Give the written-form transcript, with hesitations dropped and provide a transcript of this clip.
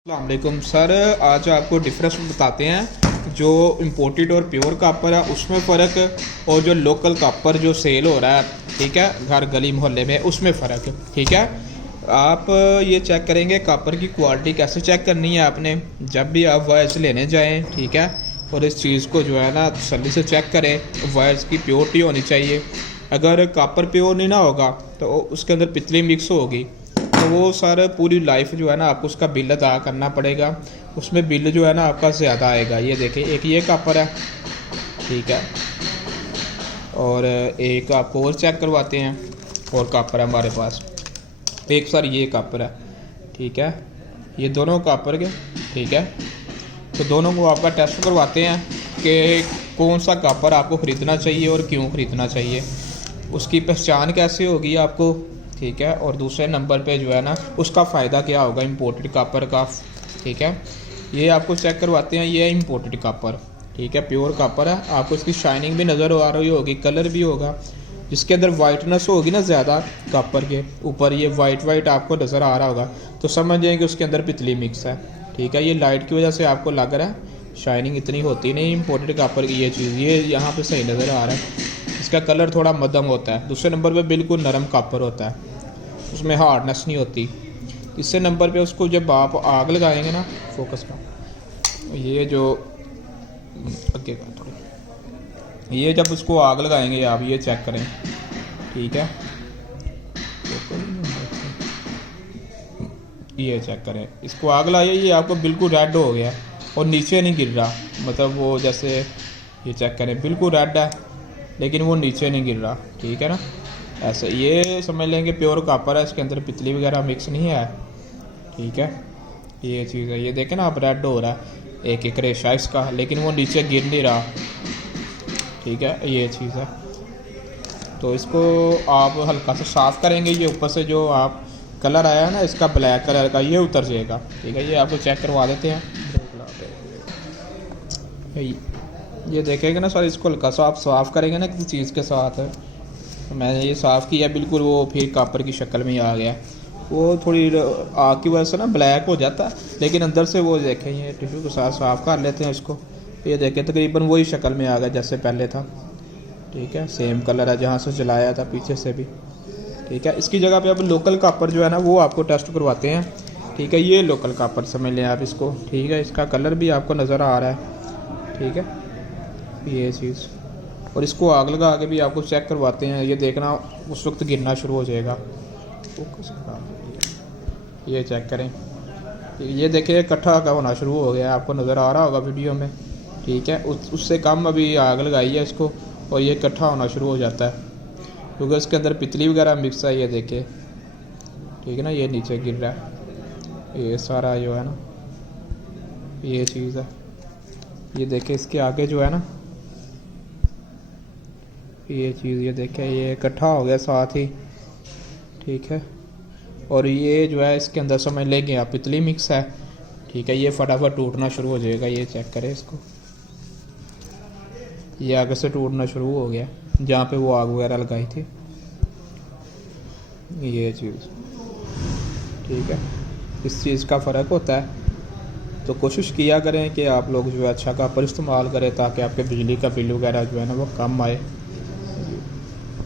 अस्सलाम वालेकुम सर। आज आपको डिफरेंस बताते हैं जो इम्पोर्टेड और प्योर कापर है उसमें फ़र्क और जो लोकल कापर जो सेल हो रहा है, ठीक है, घर गली मोहल्ले में, उसमें फ़र्क, ठीक है। आप ये चेक करेंगे कापर की क्वालिटी कैसे चेक करनी है आपने जब भी आप वायर्स लेने जाएं, ठीक है। और इस चीज़ को जो है ना तसल्ली से चेक करें, वायर्स की प्योरिटी होनी चाहिए। अगर कापर प्योर नहीं ना होगा तो उसके अंदर पितली मिक्स होगी तो वो सर पूरी लाइफ जो है ना आपको उसका बिल अदा करना पड़ेगा। उसमें बिल जो है ना आपका ज़्यादा आएगा। ये देखिए, एक ये कापर है, ठीक है, और एक आपको और चेक करवाते हैं। और कापर है हमारे पास एक सर, ये कापर है, ठीक है, ये दोनों कापर के, ठीक है। तो दोनों को आपका टेस्ट करवाते हैं कि कौन सा कापर आपको ख़रीदना चाहिए और क्यों ख़रीदना चाहिए, उसकी पहचान कैसे होगी आपको, ठीक है। और दूसरे नंबर पे जो है ना उसका फ़ायदा क्या होगा इम्पोर्टेड कापर का, ठीक है। ये आपको चेक करवाते हैं। ये इम्पोर्टेड कापर, ठीक है, प्योर कापर है। आपको इसकी शाइनिंग भी नज़र आ रही होगी, कलर भी होगा, जिसके अंदर वाइटनेस होगी ना ज़्यादा, कापर के ऊपर ये वाइट आपको नज़र आ रहा होगा तो समझ जाएंगे उसके अंदर पितली मिक्स है, ठीक है। ये लाइट की वजह से आपको लग रहा है, शाइनिंग इतनी होती नहीं इम्पोर्टेड कापर की। ये चीज़ ये यहाँ पे सही नज़र आ रहा है। इसका कलर थोड़ा मध्यम होता है। दूसरे नंबर पे बिल्कुल नरम कापर होता है, उसमें हार्डनेस नहीं होती। तीसरे नंबर पे उसको जब आप आग लगाएंगे ना, फोकस का, ये जो आगे का थोड़ा, ये जब उसको आग लगाएंगे आप, ये चेक करें, ठीक है, ये चेक करें, इसको आग लगाइए, ये आपको बिल्कुल रेड हो गया और नीचे नहीं गिर रहा। मतलब वो जैसे, ये चेक करें, बिल्कुल रेड है लेकिन वो नीचे नहीं गिर रहा, ठीक है ना। ऐसे ये समझ लेंगे प्योर कापर है, इसके अंदर पितली वगैरह मिक्स नहीं है, ठीक है। ये चीज़ है, ये देखें ना आप, रेड हो रहा है एक एक रेशा इसका, लेकिन वो नीचे गिर नहीं रहा, ठीक है। ये चीज़ है। तो इसको आप हल्का सा साफ़ करेंगे, ये ऊपर से जो आप कलर आया है ना इसका ब्लैक कलर का, ये उतर जाएगा, ठीक है। ये आपको चेक करवा देते हैं। ये देखेंगे ना सर, इसको हल्का सा आप साफ़ करेंगे ना किसी चीज़ के साथ, मैंने ये साफ़ किया, बिल्कुल वो फिर कापर की शक्ल में ही आ गया। वो थोड़ी आग की वजह से ना ब्लैक हो जाता है, लेकिन अंदर से वो देखें, ये टिश्यू के साथ साफ़ कर लेते हैं इसको। ये देखें तकरीबन वही शक्ल में आ गया जैसे पहले था, ठीक है। सेम कलर है जहाँ से जलाया था पीछे से भी, ठीक है। इसकी जगह पे अब लोकल कापर जो है ना वो आपको टेस्ट करवाते हैं, ठीक है। ये लोकल कापर समझ लें आप इसको, ठीक है। इसका कलर भी आपको नज़र आ रहा है, ठीक है, ये चीज़। और इसको आग लगा के भी आपको चेक करवाते हैं। ये देखना उस वक्त गिरना शुरू हो जाएगा, ये चेक करें, ये देखिए इकट्ठा का होना शुरू हो गया, आपको नज़र आ रहा होगा वीडियो में, ठीक है। उससे कम अभी आग लगाई है इसको और ये इकट्ठा होना शुरू हो जाता है क्योंकि इसके अंदर पितली वगैरह मिक्स है। ये देखिए, ठीक है ना, ये नीचे गिर रहा है, ये सारा जो है ना, ये चीज़ है। ये देखिए इसके आगे जो है ना, ये चीज़, ये देखें, ये इकट्ठा हो गया साथ ही, ठीक है। और ये जो है इसके अंदर समझ लेंगे आप पितली मिक्स है, ठीक है। ये फटाफट टूटना शुरू हो जाएगा, ये चेक करें इसको, ये आगे से टूटना शुरू हो गया जहाँ पे वो आग वगैरह लगाई थी, ये चीज़, ठीक है। इस चीज़ का फ़र्क होता है। तो कोशिश किया करें कि आप लोग जो है अच्छा कापर इस्तेमाल करें ताकि आपके बिजली का बिल वगैरह जो है ना वो कम आए।